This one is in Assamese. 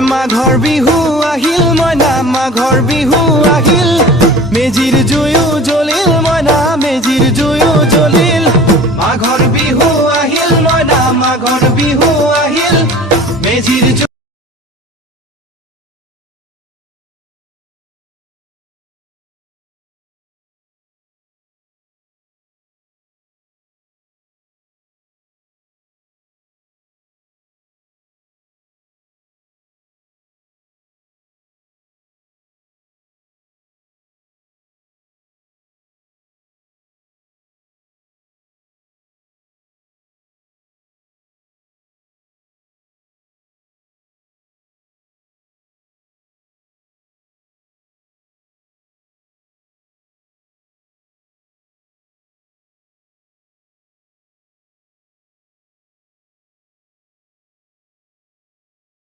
মাঘৰ বিহু আহিল মইনা মাঘৰ বিহু আহিল মেজিৰ জুয়ো জ্বলিল মইনা মেজিৰ জুয়ো জ্বলিল মাঘৰ বিহু আহিল মইনা মাঘৰ বিহু আহিল